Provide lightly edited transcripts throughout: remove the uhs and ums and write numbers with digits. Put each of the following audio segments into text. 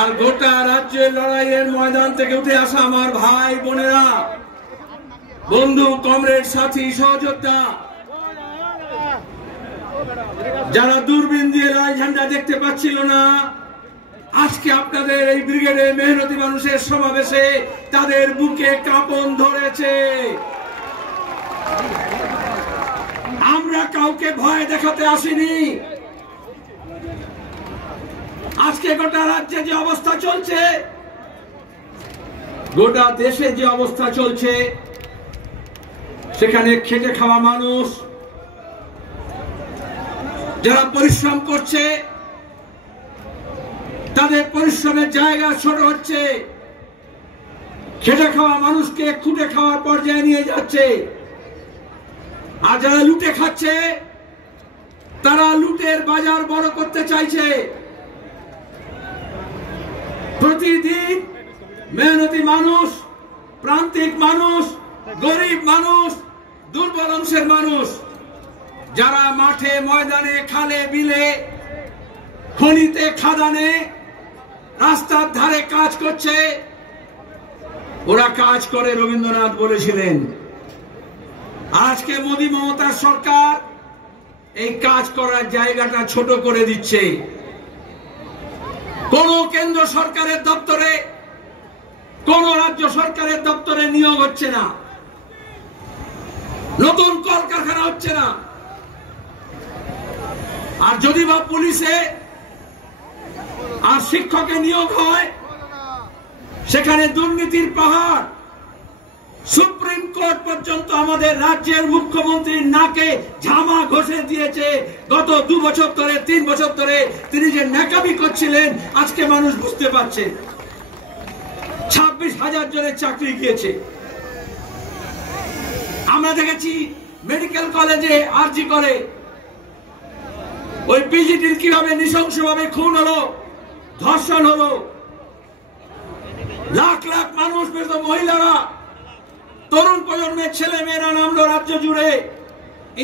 আর গোটা রাজ্যের লড়াইয়ের ময়দান থেকে উঠে আসা আমার ভাই বোনেরা, বন্ধু, কমরেড, সাথী, সহযোদ্ধা, যারা দূরবীন দিয়ে লাল ঝান্ডা দেখতে পাচ্ছিল না, আজকে আপনাদের এই ব্রিগেডে মেহনতি মানুষের সমাবেশে তাদের বুকে কাঁপন ধরেছে। আমরা কাউকে ভয় দেখাতে আসিনি। আজকে গোটা রাজ্যে যে অবস্থা চলছে, গোটা দেশে যে অবস্থা চলছে, সেখানে খেটে খাওয়া মানুষ যারা পরিশ্রম করছে, তাদের পরিশ্রমের জায়গা ছোট হচ্ছে, খেটে খাওয়া মানুষকে খুঁটে খাওয়ার পর্যায়ে নিয়ে যাচ্ছে। আর যারা লুটে খাচ্ছে, তারা লুটের বাজার বড় করতে চাইছে। প্রতিদিন মেহনতি মানুষ, প্রান্তিক মানুষ, গরিব মানুষ, দুর্বল অংশের মানুষ, যারা মাঠে ময়দানে, খালে বিলে, খনিতে, খাদানে, রাস্তার ধারে কাজ করছে, ওরা কাজ করে। রবীন্দ্রনাথ বলেছিলেন। আজকে মোদী মমতার সরকার এই কাজ করার জায়গাটা ছোট করে দিচ্ছে। কোন কেন্দ্র সরকারের দপ্তরে, কোন রাজ্য সরকারের দপ্তরে নিয়োগ হচ্ছে না, নতুন কলকারখানা হচ্ছে না। আর যদি বা পুলিশে আর শিক্ষকে নিয়োগ হয়, সেখানে দুর্নীতির পাহাড়। সুপ্রিম কোর্ট পর্যন্ত আমাদের রাজ্যের মুখ্যমন্ত্রীর নাকে ঝামা ঘষে দিয়েছে। গত 2 বছর ধরে, 3 বছর ধরে তিনি যে ন্যাকামি করছিলেন, আজকে মানুষ বুঝতে পারছে। 26,000 জনের চাকরি গিয়েছে। আমরা দেখেছি মেডিকেল কলেজে আরজি করে ওই পিজিটির কিভাবে নৃশংসভাবে খুন হলো, ধর্ষণ হলো। লাখ লাখ মানুষ, মহিলারা, তরুণ প্রজন্মের ছেলে মেয়েরা নামলো রাজ্য জুড়ে।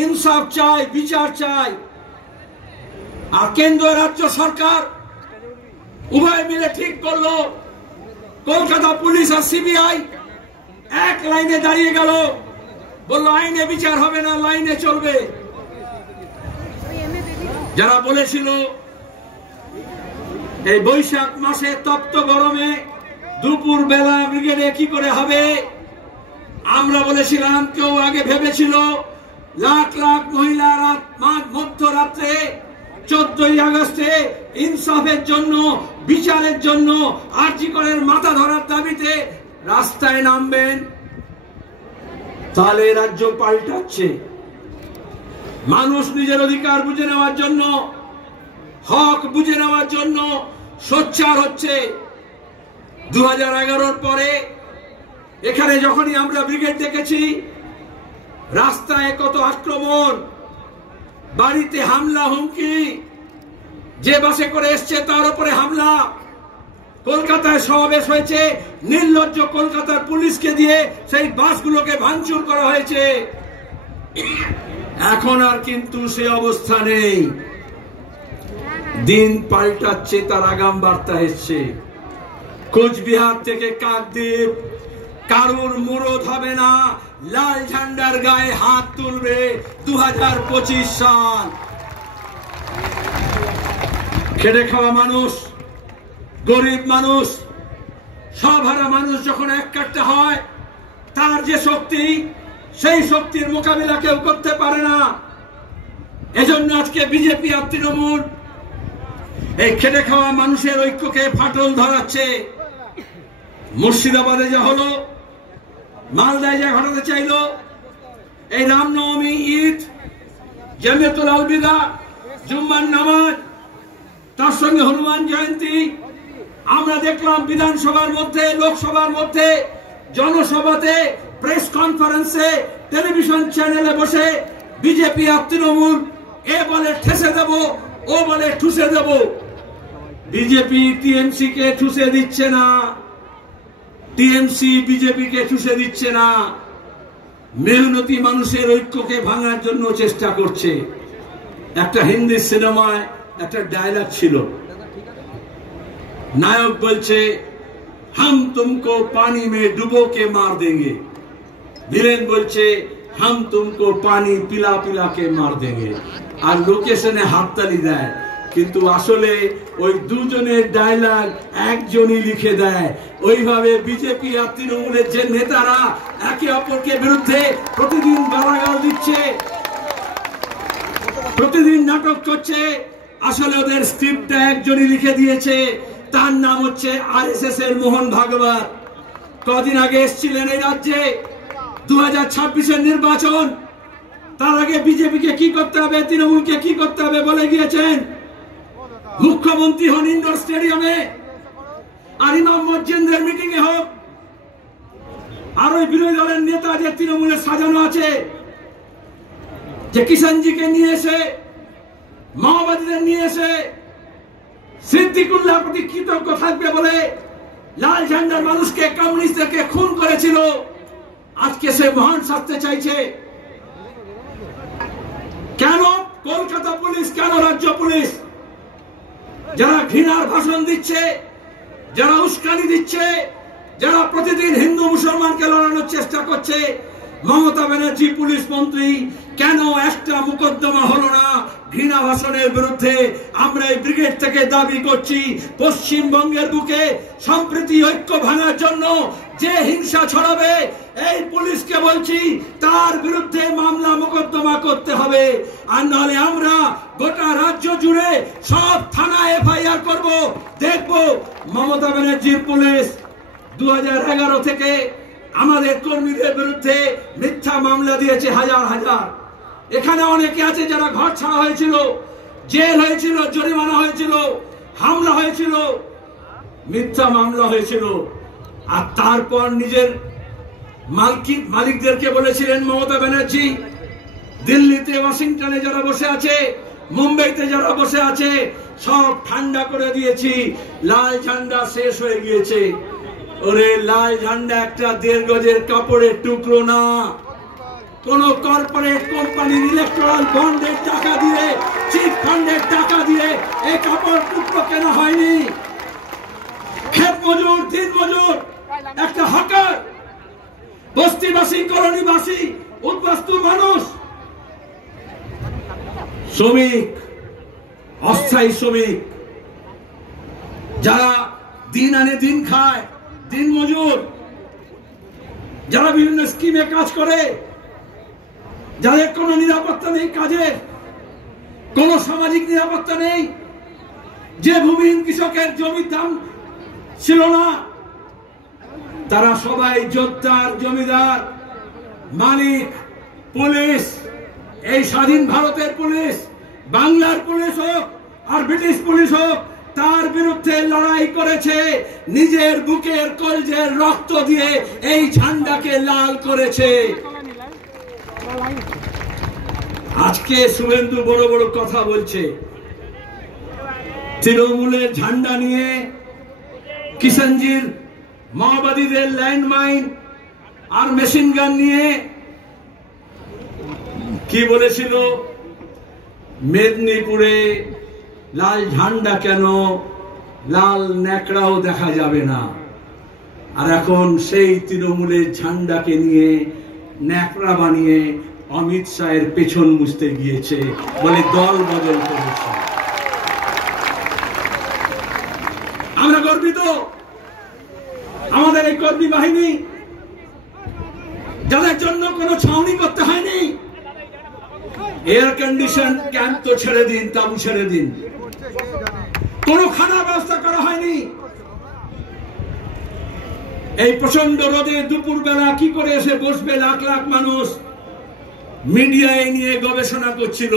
ইনসাফ চাই, বিচার চাই। আর কেন্দ্র রাজ্য সরকার উভয় মিলে ঠিক করলো, কলকাতা পুলিশ আর সিবিআই এক লাইনে দাঁড়িয়ে গেল, বললো আইনে বিচার হবে না, লাইনে চলবে। যারা বলেছিল এই বৈশাখ মাসে তপ্ত গরমে দুপুর বেলা ব্রিগেডে কি করে হবে, আমরা বলেছিলাম, কেউ আগে ভেবেছিল লাখ লাখ মহিলা মধ্যরাত্রে 14ই আগস্টে ইনসাফের জন্য, বিচারের জন্য, আরজি করের মাথা ধরার দাবিতে রাস্তায় নামবেন। তাহলে রাজ্য পাল্টাচ্ছে। মানুষ নিজের অধিকার বুঝে নেওয়ার জন্য, হক বুঝে নেওয়ার জন্য সোচ্চার হচ্ছে। 2011-র পরে এখানে যখনই আমরা ব্রিগেড দেখেছি, রাস্তায় কত আক্রমণ, বাড়িতে হামলা, হুমকি, যে বাসে করে এসছে তার উপরে হামলা। কলকাতায় সমাবেশ হয়েছে, নির্লজ্জ কলকাতার পুলিশকে দিয়ে সেই বাসগুলোকে ভাঙচুর করা হয়েছে। এখন আর কিন্তু সে অবস্থা নেই। দিন পাল্টাচ্ছে, তার আগাম বার্তা এসছে। কোচবিহার থেকে কাকদ্বীপ কারুর মুরদ হবে না, লাল ঝান্ডার গায়ে হাত তুলবে 2025 সাল। খেটে খাওয়া মানুষ, গরিব মানুষ, সবহারা মানুষ যখন এক কাটতে হয়, তার যে শক্তি, সেই শক্তির মোকাবিলা কেউ করতে পারে না। এজন্য আজকে বিজেপি আর তৃণমূল এই খেটে খাওয়া মানুষের ঐক্যকে ফাটল ধরাচ্ছে। মুর্শিদাবাদে যা হলো, মালদায় যা ঘটাতে চাইল, এই রামনবমী, ঈদ, জামিয়াতুল আলবিদা, জুম্মার নামাজ, তার সঙ্গে হনুমান জয়ন্তী, আমরা দেখলাম বিধানসভার মধ্যে, লোকসভার মধ্যে, জনসভাতে, প্রেস কনফারেন্সে, টেলিভিশন চ্যানেলে বসে বিজেপি আর তৃণমূল এ বলে ঠেসে দেব, ও বলে ঠুসে দেব। বিজেপি টিএমসি কে ঠুসে দিচ্ছে না, টিএমসি বিজেপি কে ঠুসে দিচ্ছে না, মেহনতি মানুষের ঐক্যকে ভাঙার জন্য চেষ্টা করছে। একটা হিন্দি সিনেমায় একটা ডায়লগ ছিল, नायक बोलছে हम तुमको पानी में डुबो के मार देंगे, ভিলেন বলছে हम तुमको पानी पिला पिला के मार देंगे। আর লোকেশনে হাততালি দেয়, কিন্তু আসলে ওই দুজনের ডায়লগ একজনই লিখে দেয়। ওইভাবে বিজেপি আর তৃণমূলের যে নেতারা একে অপরকে বিরুদ্ধে প্রতিদিন গালাগাল দিচ্ছে, প্রতিদিন নাটক করছে, আসলে ওদের স্ক্রিপ্টটা একজনই লিখে দিয়েছে। তার নাম হচ্ছে আরএসএস এর মোহন ভাগবত। কদিন আগে এসেছিলেন এই রাজ্যে, 2026-এর নির্বাচন, তার আগে বিজেপিকে কি করতে হবে, তৃণমূলকে কি করতে হবে বলে গিয়েছেন। মুখ্যমন্ত্রী হন ইন্ডোর স্টেডিয়ামে, আর ইমাম মসজিদের মিটিং এ হোক, আর ওই বিরোধী দলের নেতা যে তৃণমূলের সাজানো আছে, যে কিষানজিকে নিয়ে এসে, মাওবাদীদের নিয়ে এসে সিদ্দিকুল্লাহ প্রতি কৃতজ্ঞ থাকবে বলে লাল ঝান্ডার মানুষকে, কমিউনিস্টদেরকে খুন করেছিল, আজকে সে মহান শাস্তি চাইছে। কেন কলকাতা পুলিশ, কেন রাজ্য পুলিশ, যারা ঘৃণার ভাষণ দিচ্ছে, যারা উস্কানি দিচ্ছে, যারা প্রতিদিন হিন্দু মুসলমানকে লড়ানোর চেষ্টা করছে, মমতা ব্যানার্জি পুলিশ মন্ত্রী, কেন একটা মোকদ্দমা হলো না ঘৃণা ভাষণের বিরুদ্ধে? আমরা এই ব্রিগেড থেকে দাবি করছি, পশ্চিমবঙ্গের বুকে সম্প্রীতি ঐক্য ভাঙার জন্য যে হিংসা ছড়াবে, এই পুলিশকে বলছি তার বিরুদ্ধে মামলা মোকদ্দমা করতে হবে। আর নাহলে আমরা গোটা রাজ্য জুড়ে সব থানায় এফআইআর করব। দেখব মমতা ব্যানার্জির পুলিশ 2011 থেকে আমাদের কর্মীদের বিরুদ্ধে মিথ্যা মামলা দিয়েছে হাজার হাজার। এখানে অনেকে আছে যারা ঘর ছাড়া হয়েছিল, জেল হয়েছিল, জরিমানা হয়েছিল, হামলা হয়েছিল, মিথ্যা মামলা হয়েছিল। আর তারপর নিজের মালিকদেরকে বলেছিলেন মমতা ব্যানার্জি, দিল্লিতে, ওয়াশিংটনে যারা বসে আছে, মুম্বাইতে যারা বসে আছে, সব ঠান্ডা করে দিয়েছি, লাল ঝান্ডা শেষ হয়ে গিয়েছে। ওরে লাল ঝান্ডা একটা 1.5 গজের কাপড়ের টুকরো না। কোন কর্পোরেট কোম্পানির ইলেকট্রাল বন্ডের টাকা দিয়ে, চিট ফান্ডের টাকা দিয়ে এই কাপড় টুকরো কেনা হয়নি। ক্ষেত মজুর, দিন মজুর, একটা হকার, বস্তিবাসী, কলোনিবাসী, উদ্বাস্তু মানুষ, শ্রমিক, অস্থায়ী শ্রমিক, যারা দিন আনে দিন খায়, দিন মজুর, যারা বিভিন্ন স্কিমে কাজ করে, যাদের কোনো নিরাপত্তা নেই, কাজের কোনো সামাজিক নিরাপত্তা নেই, যে ভূমিহীন কৃষকের জমির দাম ছিল না, তারা সবাই জোরদার, জমিদার, মালিক, পুলিশ, এই স্বাধীন ভারতের পুলিশ, বাংলার পুলিশ হোক আর ব্রিটিশ পুলিশ হোক, তার বিরুদ্ধে লড়াই করেছে, নিজের বুকের কলজের রক্ত দিয়ে এই ঝান্ডাকে লাল করেছে। আজকে শুভেন্দু বড় বড় কথা বলছে, তৃণমূলের ঝান্ডা নিয়ে, কিষানজির মাওবাদীদের ল্যান্ডমাইন আর মেশিন গান নিয়ে কি বলেছিল? মেদিনীপুরে লাল ঝান্ডা কেন, লাল ন্যাকড়াও দেখা যাবে না। আর এখন সেই তৃণমূলের ঝান্ডাকে নিয়ে ন্যাকড়া বানিয়ে অমিত শাহের পেছন মুছতে গিয়েছে বলে দল বদল করেছে। আমরা গর্বিত, আমাদের এই কর্মী বাহিনী, যাদের জন্য কোনো ছাউনি করতে হয়নি, এয়ার কন্ডিশন ক্যাম্প তো ছেড়ে দিন, তাবু ছেড়ে দিন, কোনো খানার ব্যবস্থা করা হয়নি। এই প্রচন্ড রোদে দুপুর বেলা কি করে এসে বসবে লাখ লাখ মানুষ, মিডিয়ায় নিয়ে গবেষণা করছিল।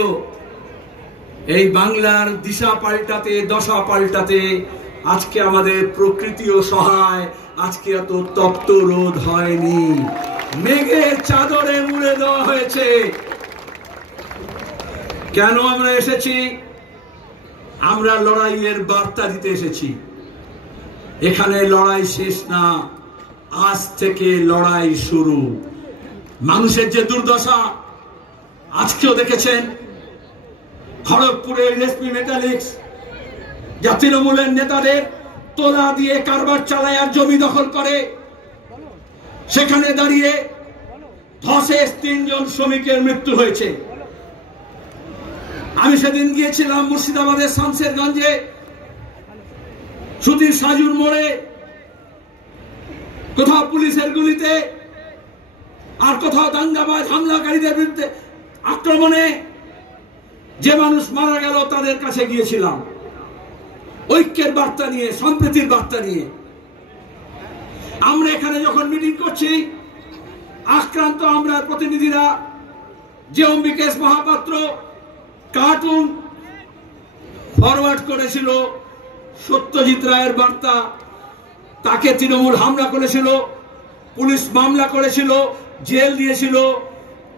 এই বাংলার দিশা পাল্টাতে, দশা পাল্টাতে আজকে আমাদের প্রকৃতিও সহায়, আজকে এত তপ্ত রোদ হয়নি, মেঘের চাদরে মুড়ে দেওয়া হয়েছে। কেন আমরা এসেছি? আমরা লড়াইয়ের বার্তা দিতে এসেছি। এখানে লড়াই শেষ না, আজ থেকে লড়াই শুরু। মানুষের যে দুর্দশা আজকেও দেখেছেন, খড়গপুরের রেসপি মেটালিক্স, যা তৃণমূলের নেতাদের তোলা দিয়ে কারবার চালায় আর জমি দখল করে। সেখানে দাঁড়িয়ে ধসে 3 জন শ্রমিকের মৃত্যু হয়েছে। আমি সেদিন গিয়েছিলাম মুর্শিদাবাদের শামসেরগঞ্জে সুধীর সাজুর মোড়ে, কোথাও পুলিশের গুলিতে আর কোথাও দাঙ্গাবাজ হামলাকারীদের বিরুদ্ধে আক্রমণে যে মানুষ মারা গেল তাদের কাছে গিয়েছিলাম ঐক্যের বার্তা নিয়ে, সম্প্রীতির বার্তা নিয়ে। আমরা এখানে যখন মিটিং করছি, আক্রান্ত আমরা প্রতিনিধিরা যে অম্বিকেশ মহাপাত্র কার্টুন ফরওয়ার্ড করেছিল সত্যজিৎ রায়ের বার্তা, তাকে তৃণমূল হামলা করেছিল, পুলিশ মামলা করেছিল, জেল দিয়েছিল।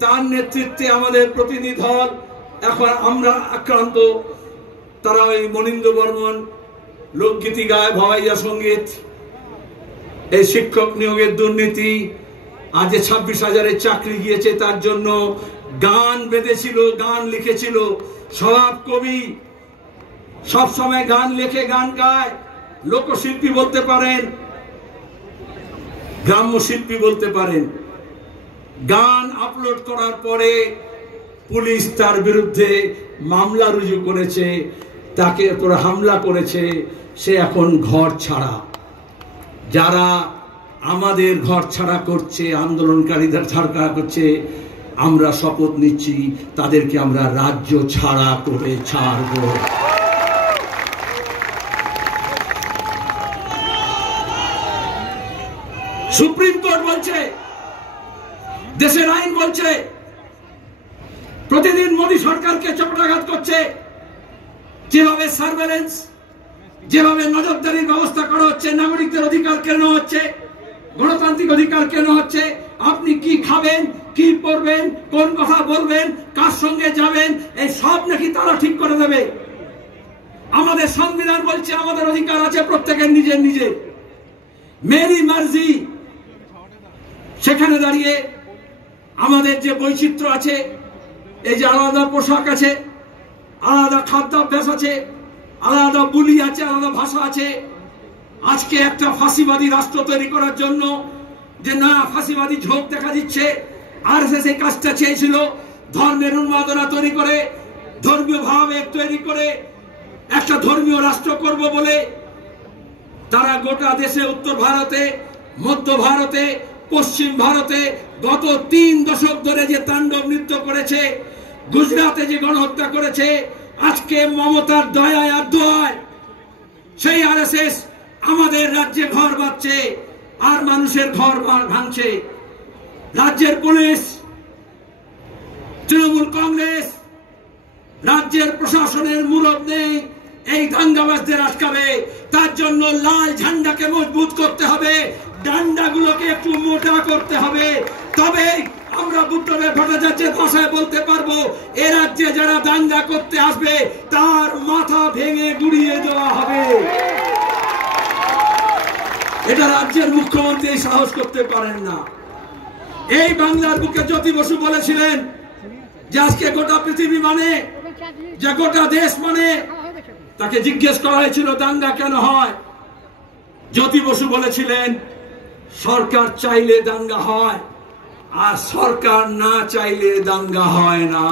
তার নেতৃত্বে আমাদের প্রতিনিধি দল, এখন আমরা আক্রান্ত। তারা ওই মনিন্দ্র বর্মন লোকগীতি গায়, ভাওয়াইয়া সঙ্গীত, এই শিক্ষক নিয়োগের দুর্নীতি, আজ 26,000-এর চাকরি গিয়েছে তার জন্য গান বেঁধেছিল, গান লিখেছিল। স্বভাব কবি, সব সময় গান লেখে, গান গায়, লোকশিল্পী বলতে পারেন, গ্রাম্য শিল্পী বলতে পারেন। গান আপলোড করার পরে পুলিশ তার বিরুদ্ধে মামলা রুজু করেছে, তাকে তোরা হামলা করেছে, সে এখন ঘর ছাড়া। যারা আমাদের ঘর ছাড়া করছে, আন্দোলনকারীদের ছাড়া করছে, আমরা শপথ নিচ্ছি তাদেরকে আমরা রাজ্য ছাড়া করে ছাড়ব। সুপ্রিম কোর্ট বলছে, দেশের আইন বলছে, প্রতিদিন মোদী সরকারকে চপটাঘাত করছে। যেভাবে সার্ভেলেন্স, যেভাবে নজরদারির ব্যবস্থা করা হচ্ছে, নাগরিকদের অধিকার কেন হচ্ছে, গণতান্ত্রিক অধিকার কেন হচ্ছে, আপনি কি খাবেন, কি পরবেন, কোন কথা বলবেন, কার সঙ্গে যাবেন, এই সব নাকি তারা ঠিক করে দেবে। আমাদের সংবিধান বলছে আমাদের অধিকার আছে প্রত্যেকের নিজের নিজের, মেরি মার্জি। সেখানে দাঁড়িয়ে আমাদের যে বৈচিত্র্য আছে, এই যে আলাদা পোশাক আছে, আলাদা খাদ্যাভ্যাস আছে, আলাদা বুলি আছে, আলাদা ভাষা আছে, আজকে একটা ফাঁসিবাদী রাষ্ট্র তৈরি করার জন্য যে না ফাঁসিবাদী ঝোঁক দেখা দিচ্ছে, আরএসএস এই কাজটা চেয়েছিল, ধর্মের উন্মাদনা তৈরি করে, ধর্মীয় ভাবাবেগ তৈরি করে একটা ধর্মীয় রাষ্ট্র করব বলে তারা গোটা দেশে, উত্তর ভারতে, মধ্য ভারতে, পশ্চিম ভারতে গত 3 দশক ধরে যে তাণ্ডব নৃত্য করেছে, গুজরাটে যে গণহত্যা করেছে, আজকে মমতার দয়ায় আর দোয়ায় সেই আরএসএস আমাদের রাজ্যে ঘর বাঁধছে আর মানুষের ঘর ভাঙছে। রাজ্যের পুলিশ, তৃণমূল কংগ্রেস, রাজ্যের প্রশাসনের মুরদ নেই এই দাঙ্গাবাজদের আটকাবে। তার জন্য লাল ঝান্ডাকে মজবুত করতে হবে, ডান্ডাগুলোকে একটু মোটা করতে হবে, তবে আমরা বুদ্ধদেব ভট্টাচার্যের ভাষায় বলতে পারবো, এ রাজ্যে যারা দাঙ্গা করতে আসবে তার মাথা ভেঙে গুড়িয়ে দেওয়া হবে। এটা রাজ্যের মুখ্যমন্ত্রী সাহস করতে পারেন না। এই বাংলার বুকে জ্যোতি বসু বলেছিলেন যে আজকে গোটা পৃথিবী মানে, যে গোটা দেশ মানে। তাকে জিজ্ঞেস করা হয়েছিল দাঙ্গা কেন হয়, জ্যোতি বসু বলেছিলেন সরকার চাইলে দাঙ্গা হয় আর সরকার না চাইলে দাঙ্গা হয় না।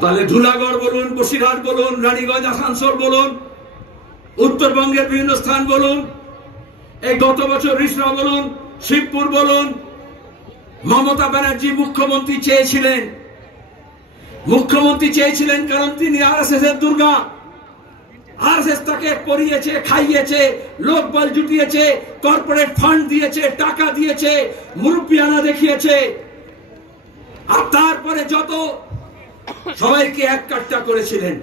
তাহলে ধুলাগড় বলুন, বসিরহাট বলুন, রানীগঞ্জ, আসানসোল বলুন, উত্তরবঙ্গের বিভিন্ন স্থান বলুন, এই গত বছর রিসরা বলুন, শিবপুর বলুন, মমতা ব্যানার্জি মুখ্যমন্ত্রী চেয়েছিলেন কারণ তিনি আরএসএস এর দুর্গা। আরএসএস তাকে পরিয়েছে, খাইয়েছে, লোকবল জুটিয়েছে, কর্পোরেট ফান্ড দিয়েছে, টাকা দিয়েছে, মুরব্বিয়ানা দেখিয়েছে, আর তারপরে যত সবাইকে এক কাট্টা করেছিলেন।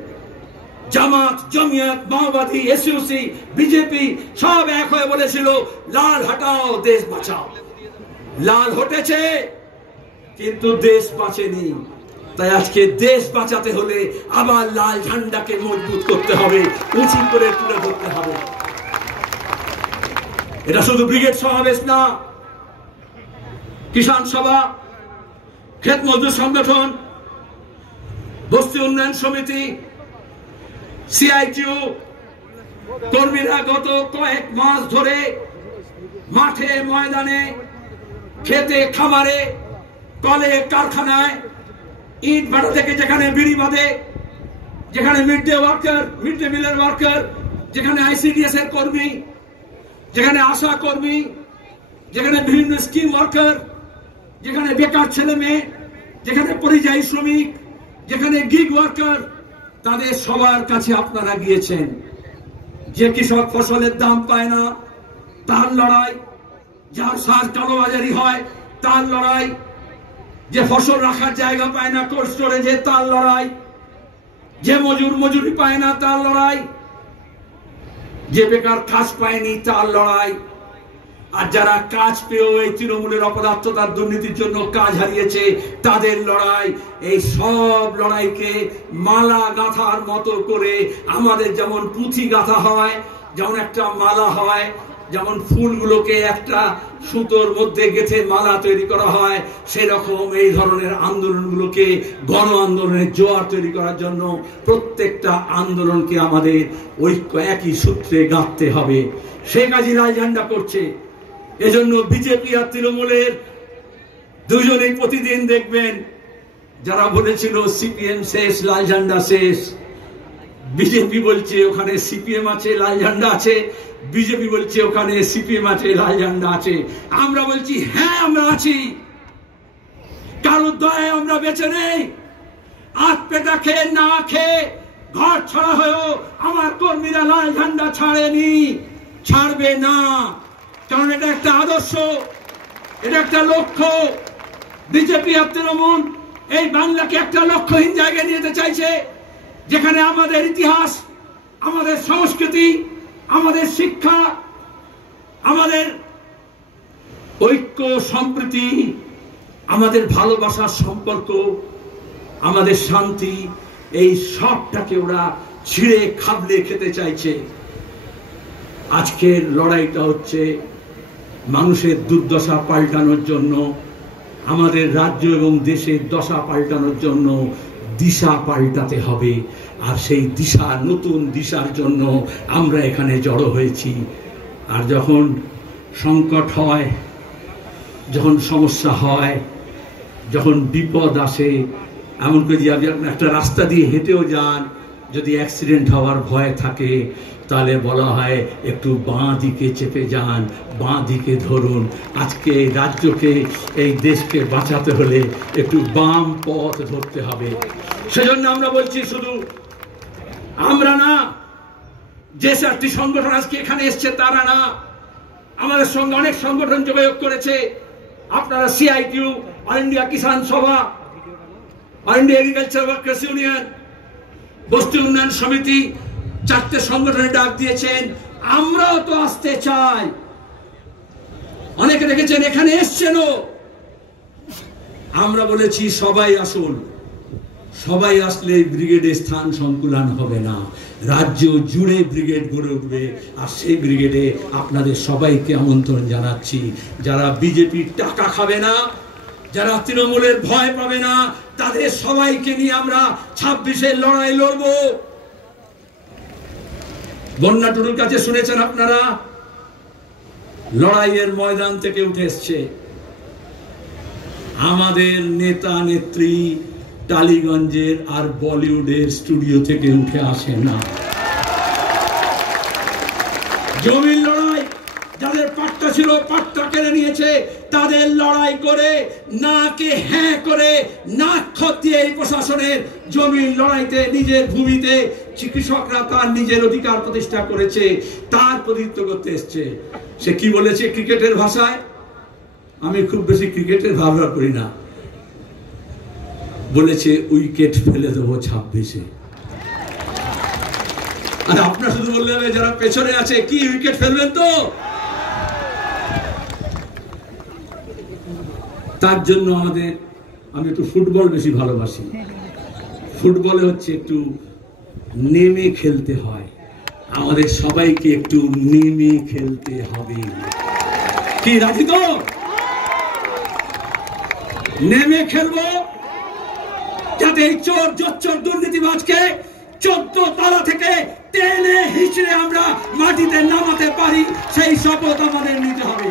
জামাত, জমিয়ত, মাওবাদী, এসইউসি, বিজেপি সব এক হয়ে বলেছিল লাল হটাও, দেশ বাঁচাও। লাল হটেছে কিন্তু দেশ বাঁচেনি। তাই আজকে দেশ বাঁচাতে হলে আবার লাল ঝান্ডাকে মজবুত করতে হবে, উঁচু করে তুলে ধরতে হবে। এটা শুধু ব্রিগেড সমাবেশ না, কিষাণ সভা, ক্ষেত মজদুর সংগঠন, বস্তি উন্নয়ন সমিতি, সিআইটিউ কর্মীরা গত কয়েক মাস ধরে মাঠে ময়দানে খেতে খামারে কলে কারখানায় ইট ভাটা থেকে যেখানে বিড়ি বাঁধে, যেখানে মিড ডে মিলের ওয়ার্কার, যেখানে আইসিডিএস এর কর্মী, যেখানে আশা কর্মী, যেখানে বিভিন্ন স্কিম ওয়ার্কার, যেখানে বেকার ছেলে মেয়ে, যেখানে পরিযায়ী শ্রমিক, যেখানে গিগ ওয়ার্কার, তাদের সবার কাছে আপনারা গিয়েছেন। যে কৃষক ফসলের দাম পায় না তার লড়াই, যার সার কালোবাজারি হয় তার লড়াই, যে ফসল রাখার জায়গা পায় না কোল্ড স্টোরেজে তার লড়াই, যে মজুরি পায় না তার লড়াই, যে বেকার কাজ পায়নি তার লড়াই, আর যারা কাজ পেয়েও এই তৃণমূলের অপদার্থতার দুর্নীতির জন্য কাজ হারিয়েছে তাদের লড়াই। এই সব লড়াইকে মালা গাঁথার মতো করে আমাদের যেমন পুঁথি গাঁথা হয়, যেমন একটা মালা হয়, যেমন ফুলগুলোকে একটা সুতোর মধ্যে গেঁথে মালা তৈরি করা হয়, সেরকম এই ধরনের আন্দোলনগুলোকে গণ আন্দোলনের জোয়ার তৈরি করার জন্য প্রত্যেকটা আন্দোলনকে আমাদের ঐক্য একই সূত্রে গাঁথতে হবে। সেই কাজই লাল ঝান্ডা করছে। এজন্য বিজেপি আর তৃণমূলের দুজনেই প্রতিদিন দেখবেন, যারা বলেছিল সিপিএম শেষ, লাল ঝান্ডা শেষ, বিজেপি বলছে ওখানে সিপিএম আছে, লাল ঝান্ডা আছে, বিজেপি বলছে ওখানে সিপিএম আছে, লাল ঝান্ডা আছে। আমরা বলছি হ্যাঁ আমরা আছি, কারোর দয়ায় আমরা বেঁচে নেই। আত পেটা খেয়ে না খেয়ে ঘর ছাড়া হয়েও আমার কর্মীরা লাল ঝান্ডা ছাড়েনি, ছাড়বে না। কারণ এটা একটা আদর্শ, এটা একটা লক্ষ্য। বিজেপি আর তৃণমূল এই বাংলাকে একটা লক্ষ্যহীন জায়গায় নিয়ে যেতে চাইছে, যেখানে আমাদের ইতিহাস, আমাদের সংস্কৃতি, আমাদের শিক্ষা, আমাদের ঐক্য সম্প্রীতি, আমাদের ভালোবাসার সম্পর্ক, আমাদের শান্তি, এই সবটাকে ওরা ছিঁড়ে খাবলে খেতে চাইছে। আজকের লড়াইটা হচ্ছে মানুষের দুর্দশা পাল্টানোর জন্য, আমাদের রাজ্য এবং দেশের দশা পাল্টানোর জন্য দিশা পাল্টাতে হবে। আর সেই দিশা, নতুন দিশার জন্য আমরা এখানে জড়ো হয়েছি। আর যখন সংকট হয়, যখন সমস্যা হয়, যখন বিপদ আসে, এমনকি যদি আপনি একটা রাস্তা দিয়ে হেঁটেও যান, যদি অ্যাক্সিডেন্ট হওয়ার ভয় থাকে তাহলে বলা হয় একটু বাঁ দিকে চেপে যান, বাঁ দিকে ধরুন। আজকে এই রাজ্যকে, এই দেশকে বাঁচাতে হলে একটু বাম পথ ধরতে হবে। সেজন্য আমরা বলছি শুধু আমরা না, যে চারটি সংগঠন আজকে এখানে এসছে তারা না, আমাদের সঙ্গে অনেক সংগঠন যোগাযোগ করেছে। আপনারা সিআইটিউ, অল ইন্ডিয়া কিষাণ সভা, all India agriculture workers union, বস্তি উন্নয়ন সমিতি, চারটে সংগঠনের ডাক দিয়েছেন। আমরাও তো আসতে চাই। অনেকে দেখেছেন এখানে এসছেনও। আমরা বলেছি সবাই আসুন। সবাই আসলে ব্রিগেডের স্থান সংকুলান হবে না, রাজ্য জুড়ে ব্রিগেড গড়ে উঠবে। আর সেই ব্রিগেডে আপনাদের সবাইকে আমন্ত্রণ জানাচ্ছি। যারা বিজেপির টাকা খাবে না, যারা তৃণমূলের ভয় পাবে না, তাদের সবাইকে নিয়ে আমরা 26-এর লড়াই লড়ব। বন্যা টুডুর কাছে শুনেছেন আপনারা, লড়াইয়ের ময়দান থেকে উঠে এসছে। আমাদের নেতা নেত্রী টালিগঞ্জের আর বলিউডের স্টুডিও থেকে উঠে আসে না। জমির লড়াই, যাদের পাট্টা ছিল পাট্টা কেড়ে নিয়েছে, তাদের লড়াই করে নাকে হ্যাঁ করে নাক খত দিয়ে এই প্রশাসনের জমির লড়াইতে, নিজের ভূমিতে কৃষকরা তার নিজের অধিকার প্রতিষ্ঠা করেছে, তার প্রতিনিধিত্ব করতে এসছে। সে কি বলেছে ক্রিকেটের ভাষায়? আমি খুব বেশি ক্রিকেটের ব্যবহার করি না। বলেছে উইকেট ফেলে দেবো 26-এ। আর আপনারা শুধু বললে হবে যারা পেছনে আছে, কি উইকেট ফেলবেন তো? তার জন্য আমি একটু ফুটবল বেশি ভালোবাসি। ফুটবলে হচ্ছে একটু নেমে খেলতে হয়, আমাদের সবাইকে একটু নেমে খেলতে হবে। কি রাজি তো? নেমে খেলবো, যাতে এই চোর জোচ্চোর দুর্নীতিবাজকে 14 তলা থেকে টেনে হিচড়ে আমরা মাটিতে নামাতে পারি, সেই শপথ আমাদের নিতে হবে।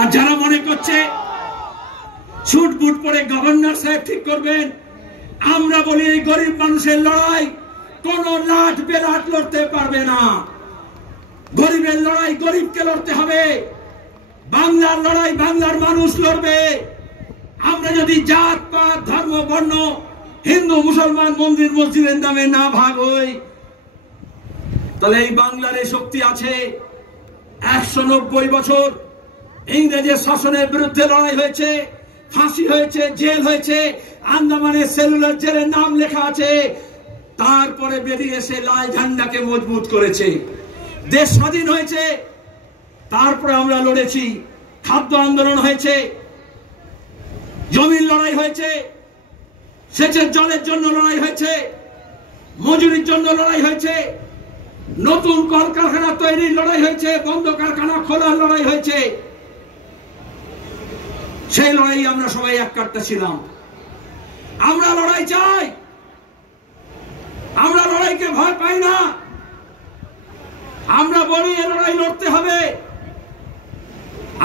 আর যারা মনে করছে ছুট বুট পরে গভর্নর সাহেব ঠিক করবেন, আমরা বলি এই গরিব মানুষের লড়াই কোন লাট বেলাট লড়তে পারবে না। গরিবের লড়াই গরিবকে লড়তে হবে, বাংলার লড়াই বাংলার মানুষ লড়বে। আমরা যদি জাত পাত ধর্ম বর্ণ হিন্দু মুসলমান মন্দির মসজিদের নামে না ভাগ হই, তাহলে এই বাংলার এই শক্তি আছে। 190 বছর ইংরেজের শাসনের বিরুদ্ধে লড়াই হয়েছে, ফাঁসি হয়েছে, জেল হয়েছে, আন্দামানের সেলুলার জেলের নাম লেখা আছে। তারপরে বেরিয়ে এসে লাল ঝান্ডাকে মজবুত করেছে, দেশ স্বাধীন হয়েছে। তারপরে আমরা লড়েছি, খাদ্য আন্দোলন হয়েছে, জমির লড়াই হয়েছে, সেচের জলের জন্য লড়াই হয়েছে, মজুরির জন্য লড়াই হয়েছে, নতুন কলকারখানা তৈরির লড়াই হয়েছে, বন্ধ কারখানা খোলার লড়াই হয়েছে। সেই লড়াই আমরা সবাই এক কাট্টা ছিলাম। আমরা লড়াই চাই, আমরা লড়াইকে ভয় পাই না। আমরা বলি এ লড়াই লড়তে হবে,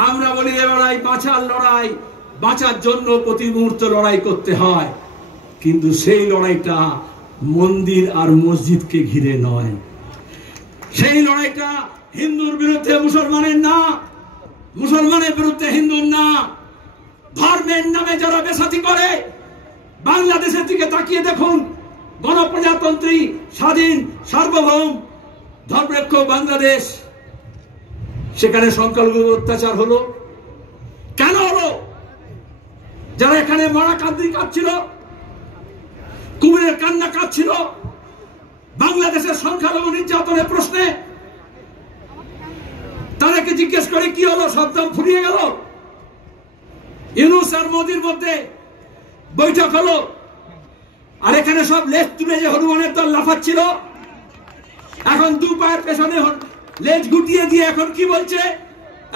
আমরা বলি এ লড়াই বাঁচার লড়াই, বাঁচার জন্য প্রতি মুহূর্তে লড়াই করতে হয়। কিন্তু সেই লড়াইটা মন্দির আর মসজিদকে ঘিরে নয়, সেই লড়াইটা হিন্দুর বিরুদ্ধে মুসলমানের না, মুসলমানের বিরুদ্ধে হিন্দুর না। ধর্মের নামে যারা বেসাতি করে, বাংলাদেশের দিকে তাকিয়ে দেখুন, গণপ্রজাতন্ত্রী স্বাধীন সার্বভৌম ধর্মনিরপেক্ষ বাংলাদেশ, সেখানে সংখ্যালঘু অত্যাচার হলো কেন হলো? যারা এখানে মরা কান্দি কাঁদছিল, কুমিরের কান্না কাঁদছিল বাংলাদেশের সংখ্যালঘু নির্যাতনের প্রশ্নে, তাদেরকে জিজ্ঞেস করে কি হলো? শব্দম ফুরিয়ে গেল। ইউনূস আর মোদির মধ্যে বৈঠক হলো, আর এখানে সব লেজ তুলে যে হনুমানের দল লাফাচ্ছিল, এখন দু পায়ের পেছনে লেজ গুটিয়ে দিয়ে এখন কি বলছে?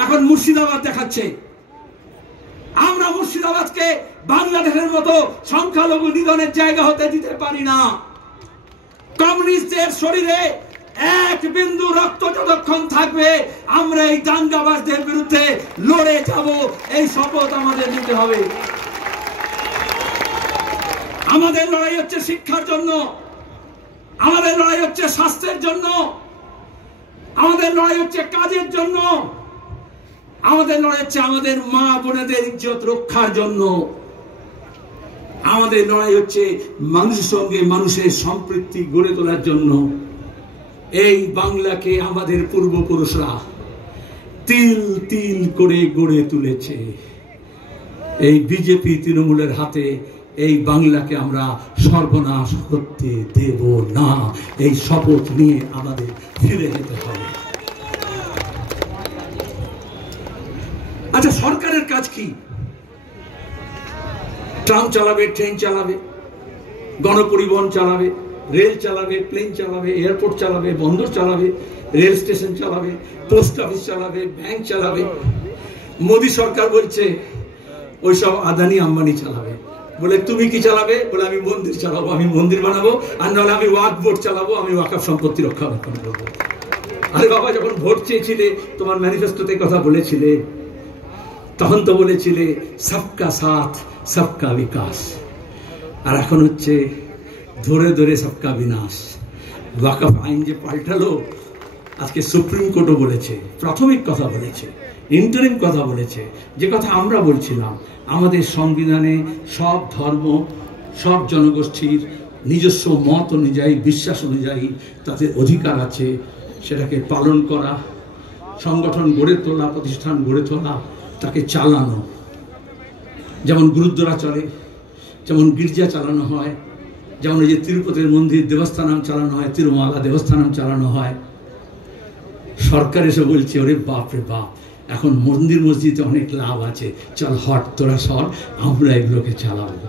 এখন মুর্শিদাবাদ দেখাচ্ছে। আমরা মুর্শিদাবাদকে বাংলাদেশের মতো সংখ্যালঘু নিধনের জায়গা হতে দিতে পারি না। কমিউনিস্টদের শরীরে এক বিন্দু রক্ত যতক্ষণ থাকবে, আমরা এই দাঙ্গাবাজদের বিরুদ্ধে লড়ে যাব, এই শপথ আমাদের নিতে হবে। আমাদের লড়াই হচ্ছে শিক্ষার জন্য, আমাদের লড়াই হচ্ছে স্বাস্থ্যের জন্য, আমাদের লড়াই হচ্ছে কাজের জন্য, আমাদের লড়াই হচ্ছে আমাদের মা বোনেদের ইজ্জত রক্ষার জন্য, আমাদের লড়াই হচ্ছে মানুষের সঙ্গে মানুষের সম্পৃক্তি গড়ে তোলার জন্য। এই বাংলাকে আমাদের পূর্বপুরুষরা তিল তিল করে গড়ে তুলেছে। এই বিজেপি তৃণমূলের হাতে এই বাংলাকে আমরা সর্বনাশ করতে দেব না। এই শপথ নিয়ে আমাদের ফিরে যেতে হবে। আচ্ছা, সরকারের কাজ কি? ট্রাম চালাবে, ট্রেন চালাবে, গণপরিবহন চালাবে, রেল চালাবে, প্লেন চালাবে, এয়ারপোর্ট চালাবে, বন্দর চালাবে, রেল স্টেশন চালাবে, পোস্ট অফিস চালাবে, ব্যাংক চালাবে। মোদী সরকার বলছে ওইসব আদানি আম্বানি চালাবে। বলে তুমি কি চালাবে? বলে আমি মন্দির চালাবো, আমি মন্দির বানাবো, আর নাহলে আমি ওয়াকফ বোর্ড চালাবো, আমি ওয়াকফ সম্পত্তি রক্ষণাবেক্ষণ করবো। আরে বাবা, যখন ভোট চেয়েছিলে তোমার ম্যানিফেস্টোতে কথা বলেছিলে, তখন তো বলেছিলে সবকা সাথ সবকা বিকাশ, আর এখন হচ্ছে ধরে ধরে সবকা বিনাশ। ওয়াকফ আইন যে পাল্টালো, আজকে সুপ্রিম কোর্টও বলেছে, প্রাথমিক কথা বলেছে, ইন্টারিম কথা বলেছে, যে কথা আমরা বলছিলাম, আমাদের সংবিধানে সব ধর্ম, সব জনগোষ্ঠীর নিজস্ব মত অনুযায়ী, বিশ্বাস অনুযায়ী তাদের অধিকার আছে, সেটাকে পালন করা, সংগঠন গড়ে তোলা, প্রতিষ্ঠান গড়ে তোলা, তাকে চালানো। যেমন গুরুদ্বারা চলে, যেমন গির্জা চালানো হয়, যেমন এই যে তিরুপতির মন্দির দেবস্থানাম চালানো হয়, তিরুমালা দেবস্থানাম চালানো হয়। সরকার এসে বলছে ওরে বাপ রে বাপ, এখন মন্দির মসজিদে অনেক লাভ আছে, চল হট তোরা সর, আমরা এগুলোকে চালাবো।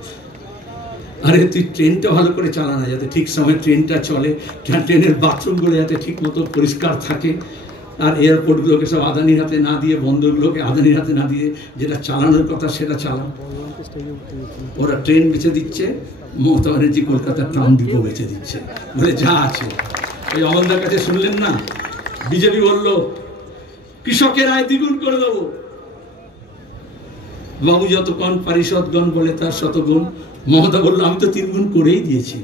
আরে তুই ট্রেনটা ভালো করে চালা না, যাতে ঠিক সময় ট্রেনটা চলে, ট্রেনের বাথরুমগুলো যাতে ঠিক মতো পরিষ্কার থাকে, আর এয়ারপোর্টগুলোকে সব আদানির হাতে না দিয়ে, বন্দরগুলোকে আদানির হাতে না দিয়ে যেটা চালানোর কথা সেটা চালান। ওরা ট্রেন বেচে দিচ্ছে, মমতা ব্যানার্জি কলকাতার ট্রাম ডিপো বেচে দিচ্ছে, বলে যা আছে। ওই অমলদার কাছে শুনলেন না, বিজেপি বলল কৃষকের আয় দ্বিগুণ করে দেবো। বাবু যতক্ষণ পারিষদগণ বলে তার শতগুণ, মমতা বলল আমি তো 3 গুণ করেই দিয়েছি।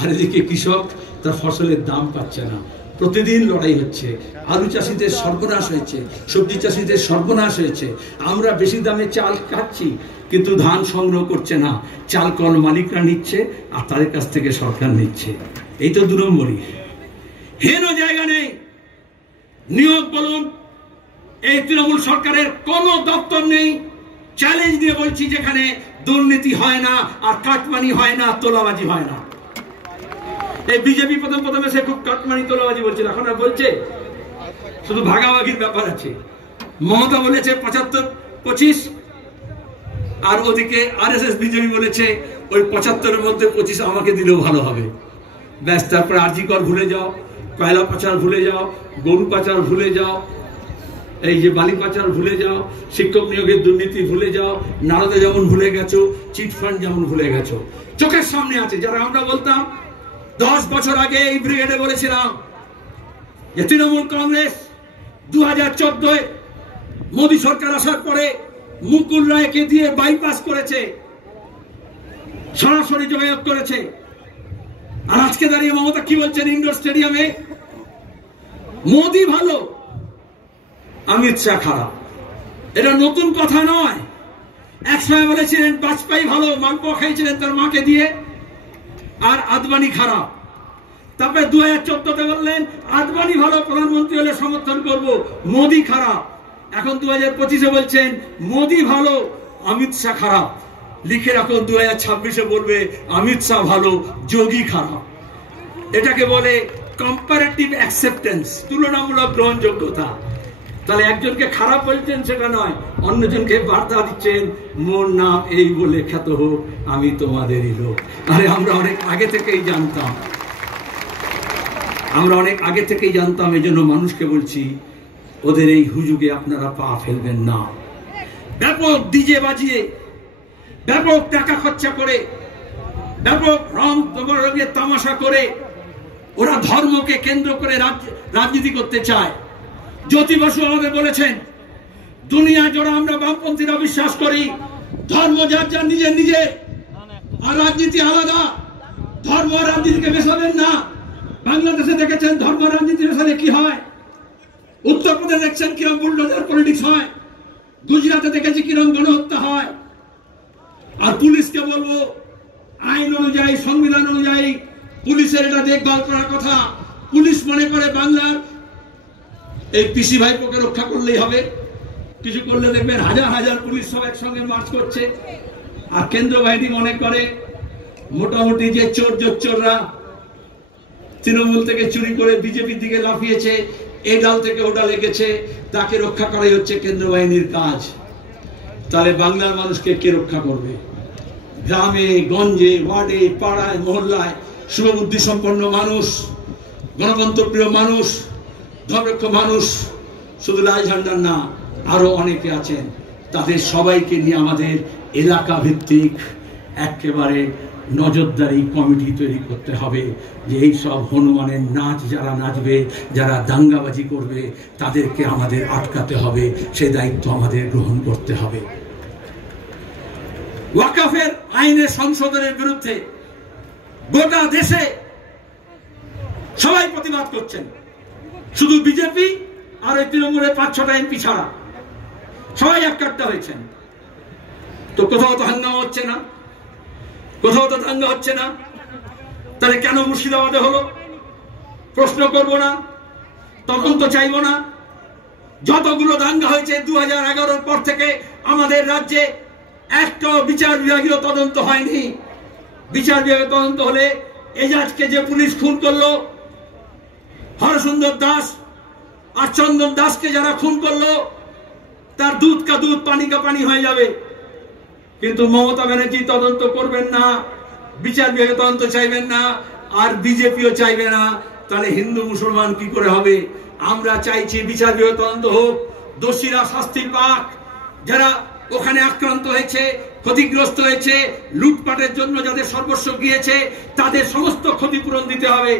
আর এদিকে কৃষক তার ফসলের দাম পাচ্ছে না, প্রতিদিন লড়াই হচ্ছে। আলু চাষিদের সর্বনাশ হয়েছে, সবজি চাষিদের সর্বনাশ হয়েছে। আমরা বেশি দামে চাল খাচ্ছি, কিন্তু ধান সংগ্রহ করছে না, চাল কল মালিকরা নিচ্ছে আর তাদের কাছ থেকে সরকার নিচ্ছে। এই তো 2 নম্বরই। হেন জায়গা নেই। নিয়োগ বলুন, এই তৃণমূল সরকারের কোনো দপ্তর নেই। চ্যালেঞ্জ দিয়ে বলছি, যেখানে দুর্নীতি হয় না, আর কাটমানি হয় না, তোলাবাজি হয় না। এই বিজেপি প্রথমে সে খুব কাটমানি তোলাবাজি বলছিল, এখন আর বলছে শুধু ভাগাভাগির ব্যাপার আছে। মমতা বলেছে 75-25, আর ওদিকে আরএসএস বিজেপি বলেছে ওই 75-এর মধ্যে 25 আমাকে দিলেও ভালো হবে। ব্যাস, তারপরে আরজি কর ভুলে যাও, কয়লা পাচার ভুলে যাও, গরু পাচার ভুলে যাও, এই যে বালি পাচার ভুলে যাও, শিক্ষক নিয়োগের দুর্নীতি ভুলে যাও, নারদে যেমন ভুলে গেছো, চিট ফান্ড যেমন ভুলে গেছো। চোখের সামনে আছে। যারা আমরা বলতাম 10 বছর আগে এই ব্রিগেডে বলেছিলাম যে তৃণমূল কংগ্রেস 2014-এ মোদী সরকার আসার পরে মুকুল রায়কে দিয়ে বাইপাস করেছে, সরাসরি যোগাযোগ করেছে। আর আজকে দাঁড়িয়ে মমতা কি বলছেন ইন্ডোর স্টেডিয়ামে? মোদী ভালো, অমিত শাহ খারাপ। এটা নতুন কথা নয়। এক সময় বলেছিলেন বাজপেয়ী ভালো, মালপোয়া খাইছিলেন তার মাকে দিয়ে, আর আদবানি খারাপ। তারপরে 2014-তে বললেন আদবানি ভালো, প্রধানমন্ত্রী হলে সমর্থন করব, মোদী খারাপ। এখন 2025-এ বলছেন মোদী ভালো, অমিত শাহ খারাপ। লিখে রাখো, 2026-এ বলবে অমিত শাহ ভালো, যোগী খারাপ। এটাকে বলে কম্পারেটিভ অ্যাকসেপ্টেন্স, তুলনামূলক গ্রহণযোগ্যতা। তাহলে একজনকে খারাপ বলছেন সেটা নয়, অন্যজনকে বার্তা দিচ্ছেন মোর নাম এই বলে খ্যাত হোক, আমি তোমাদেরই লোক। আরে আমরা অনেক আগে থেকেই জানতাম, এই জন্য মানুষকে বলছি ওদের এই হুজুগে আপনারা পা ফেলবেন না। ব্যাপক ডিজে বাজিয়ে, ব্যাপক টাকা খরচা করে, ব্যাপক রঙের তামাশা করে ওরা ধর্মকে কেন্দ্র করে রাজনীতি করতে চায়। জ্যোতি বসু আমাদের বলেছেন দুনিয়া জোড়া আমরা বামপন্থীরা বিশ্বাস করি ধর্ম যার যার নিজের নিজের, আর রাজনীতি আলাদা। ধর্ম রাজনীতিকে মেশাবেন না। বাংলাদেশে দেখেছেন ধর্ম রাজনীতি মেশালে কি হয়, উত্তরপ্রদেশে দেখছেন কিরকম বুলডোজার পলিটিক্স হয়, গুজরাটে দেখেছি কিরকম গণহত্যা হয়। আর পুলিশকে বলবো আইন অনুযায়ী, সংবিধান অনুযায়ী পুলিশের এটা দেখভাল করার কথা। পুলিশ মনে করে বাংলার এই পিসি ভাইপোকে রক্ষা করলেই হবে, কিছু করলে দেখবেন হাজার হাজার পুলিশ সব একসঙ্গে মার্চ করছে। আর কেন্দ্র বাহিনী মনে করে মোটামুটি যে চোররা তৃণমূল থেকে চুরি করে বিজেপির দিকে লাফিয়েছে, এই ডাল থেকে ওটা লেগেছে, তাকে রক্ষা করাই হচ্ছে কেন্দ্র বাহিনীর কাজ। তাহলে বাংলার মানুষকে কে রক্ষা করবে? গ্রামে গঞ্জে, ওয়ার্ডে, পাড়ায়, মহল্লায় শুভবুদ্ধি সম্পন্ন মানুষ, গণতন্ত্রপ্রিয় মানুষ, ধর্মরক্ষ মানুষ, শুধু লাল ঝান্ডার না, আরো অনেকে আছেন। তাদের সবাইকে নিয়ে আমাদের এলাকা ভিত্তিক একেবারে নজরদারি কমিটি তৈরি করতে হবে, যে এই সব হনুমানের নাচ যারা নাচবে, যারা দাঙ্গাবাজি করবে, তাদেরকে আমাদের আটকাতে হবে। সে দায়িত্ব আমাদের গ্রহণ করতে হবে। ওয়াকফের আইনের সংশোধনের বিরুদ্ধে গোটা দেশে সবাই প্রতিবাদ করছেন, শুধু বিজেপি আর ওই তৃণমূলের 5-6টা এমপি ছাড়া সবাই এককাট্টা হয়েছেন। তো কোথাও তো হাঙ্গামা হচ্ছে না, কোথাও তো দাঙ্গা হচ্ছে না। তাহলে কেন মুর্শিদাবাদে হলো? প্রশ্ন করব না, তদন্ত চাইব না। যতগুলো দাঙ্গা হয়েছে 2011-র পর থেকে আমাদের রাজ্যে একটা বিচার বিভাগীয় তদন্ত হয়নি। বিচার বিভাগীয় তদন্ত হলে এজাজকে যে পুলিশ খুন করলো, হরসুন্দর দাস আর চন্দন দাসকে যারা খুন করলো, তার দুধ কা দুধ পানি কা পানি হয়ে যাবে। কিন্তু মমতা ব্যানার্জি তদন্ত করবেন না, বিচার বিভাগে তদন্ত চাইবেন না, আর বিজেপিও চাইবে না। তাহলে হিন্দু মুসলমান কি করে হবে? আমরা চাইছি বিচার বিভাগীয় তদন্ত হোক, দোষীরা শাস্তি পাক, যারা ওখানে আক্রান্ত হয়েছে, ক্ষতিগ্রস্ত হয়েছে, লুটপাটের জন্য যাদের সর্বস্ব গিয়েছে তাদের সমস্ত ক্ষতিপূরণ দিতে হবে।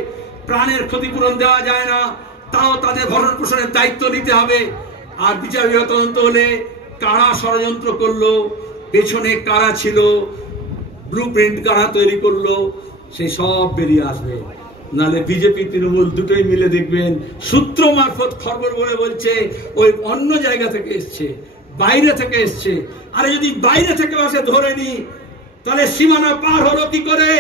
প্রাণের ক্ষতিপূরণ দেওয়া যায় না, তাও তাদের ভরণ পোষণের দায়িত্ব নিতে হবে। আর বিচার বিভাগীয় তদন্ত হলে কারা ষড়যন্ত্র করলো, পেছনে কারা ছিল, ব্লুপ্রিন্ট কারা তৈরি করলো, সেই সব বেরিয়ে আসবে। নালে বিজেপি তৃণমূল দুটোই মিলে দেখবেন সূত্র মারফত খবর বলে বলছে ওই অন্য জায়গা থেকে এসছে, বাইরে থেকে এসছে। আরে যদি বাইরে থেকে আসে ধরে নি, তাহলে সীমানা পার হলো কি করে?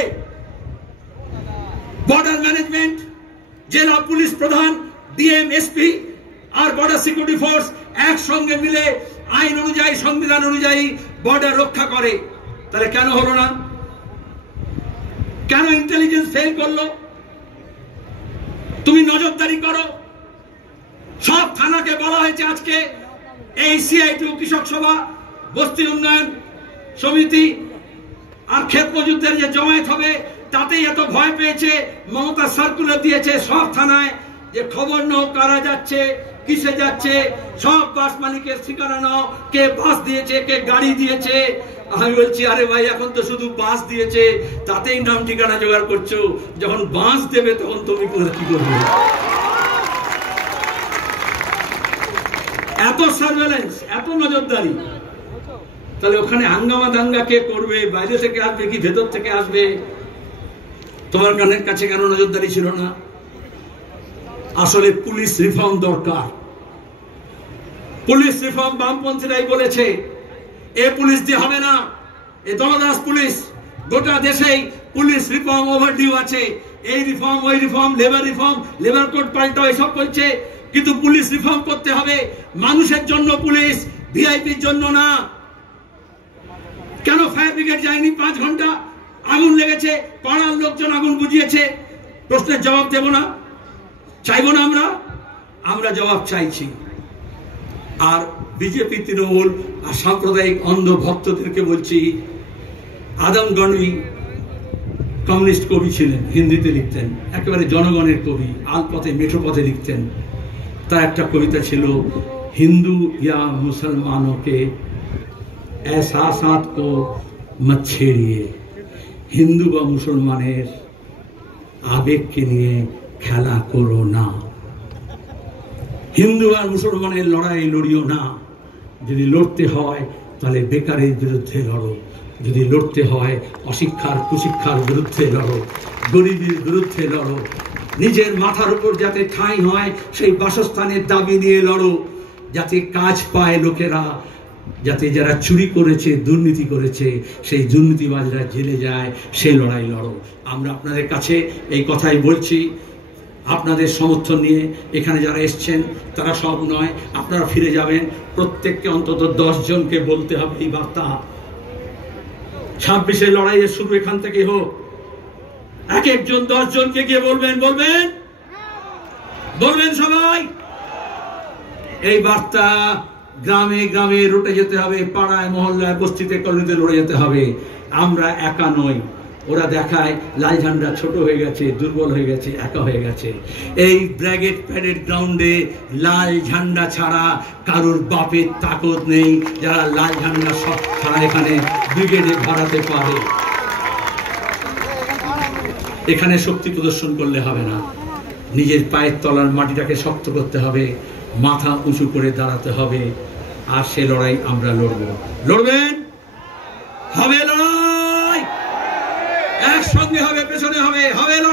বর্ডার ম্যানেজমেন্ট, জেলা পুলিশ প্রধান, ডিএম, এসপি আর বর্ডার সিকিউরিটি ফোর্স একসঙ্গে মিলে আইন অনুযায়ী, সংবিধান অনুযায়ী বর্ডার রক্ষা করে। তাহলে কেন হলো না? কেন ইন্টেলিজেন্স ফেল করলো? তুমি নজরদারি করো। সব থানাকে বলা হয়েছে আজকে এই সিআইটি, কৃষক সভা, বস্তি উন্নয়ন সমিতি আর ক্ষেত মজুরদের যে জমায়েত হবে তাতেই এত ভয় পেয়েছে। মমতা সার্কুলার দিয়েছে সব থানায় যে খবর নাও কারা যাচ্ছে, কিসে যাচ্ছে, সব বাস মালিকের ঠিকানা নাও, কে বাস দিয়েছে, কে গাড়ি দিয়েছে। আমি বলছি আরে ভাই, এখন তো শুধু বাস দিয়েছে, তাতেই নাম ঠিকানা জোগাড় করছো, যখন বাস দেবে তখন তুমি কি করবে? এত সার্ভেলেন্স, এত নজরদারি, তাহলে ওখানে হাঙ্গামা দাঙ্গা কে করবে? বাইরে থেকে আসবে কি ভেতর থেকে আসবে? তোমার কানের কাছে কেন নজরদারি ছিল না? আসলে পুলিশ রিফর্ম দরকার। পুলিশ রিফর্ম বামপন্থীরাই বলেছে, এ পুলিশ দিয়ে হবে না, এ দলদাস পুলিশ। গোটা দেশেই পুলিশ রিফর্ম ওভারডিউ আছে। এই রিফর্ম, ওই রিফর্ম, লেবার কোড পাল্টাও, এসব করছে। কিন্তু পুলিশ রিফর্ম করতে হবে মানুষের জন্য, পুলিশ ভিআইপির জন্য না। কেন ফায়ার ব্রিগেড যায়নি? 5 ঘন্টা আগুন লেগেছে, পাড়ার লোকজন আগুন বুঝিয়েছে। প্রশ্নের জবাব দেব না? চাইবো না? আমরা জবাব চাইছি। আর বিজেপি, তৃণমূল আর সাম্প্রদায়িক অন্ধ ভক্তদেরকে বলছি, আদম গণবি কমিউনিস্ট কবি ছিলেন, হিন্দিতে লিখতেন, একেবারে জনগণের কবি, আলপথে মেঠো পথে লিখতেন। তার একটা কবিতা ছিল, হিন্দু ইয়া মুসলমানों के एहसासात को मत छेड़िए, হিন্দু বা মুসলমানের আবেগকে নিয়ে খেলা করো না। হিন্দু আর মুসলমানের লড়াই লড়িও না। যদি লড়তে হয় তাহলে বেকারের বিরুদ্ধে লড়ো, যদি লড়তে হয় অশিক্ষার কুশিক্ষার বিরুদ্ধে লড়ো, গরিবের বিরুদ্ধে লড়ো, নিজের মাথার উপর যাতে ঠাঁই হয় সেই বাসস্থানের দাবি নিয়ে লড়ো, যাতে কাজ পায় লোকেরা, যাতে যারা চুরি করেছে, দুর্নীতি করেছে, সেই দুর্নীতিবাজরা জেলে যায়, সেই লড়াই লড়ো। আমরা আপনাদের কাছে এই কথাই বলছি। আপনাদের সমর্থন নিয়ে এখানে যারা এসছেন তারা সব নয়, আপনারা ফিরে যাবেন। প্রত্যেককে অন্তত 10 জনকে বলতে হবে এই বার্তা। 26-এর লড়াইয়ের শুরু এখান থেকে হোক। এক একজন 10 জনকে গিয়ে বলবেন সবাই। এই বার্তা গ্রামে গ্রামে রুটে যেতে হবে, পাড়ায় মহল্লায় বস্তিতে কলোনিতে লড়ে যেতে হবে। আমরা একা নই। ওরা দেখায় লাল ঝান্ডা ছোট হয়ে গেছে, দুর্বল হয়ে গেছে, একা হয়ে গেছে। এই ব্র্যাগেট প্যারেড গ্রাউন্ডে লাল ঝান্ডা ছাড়া কারোর বাপের তাকত নেই, যারা লাল ঝান্ডা সব ছাড়া এখানে ব্রিগেডে ভরাতে পারে। এখানে শক্তি প্রদর্শন করলে হবে না, নিজের পায়ের তলার মাটিটাকে শক্ত করতে হবে, মাথা উঁচু করে দাঁড়াতে হবে। আর সে লড়াই আমরা লড়ব। লড়বেন? হবে লড়াই, একসঙ্গে হবে, পেছনে হবে লড়াই।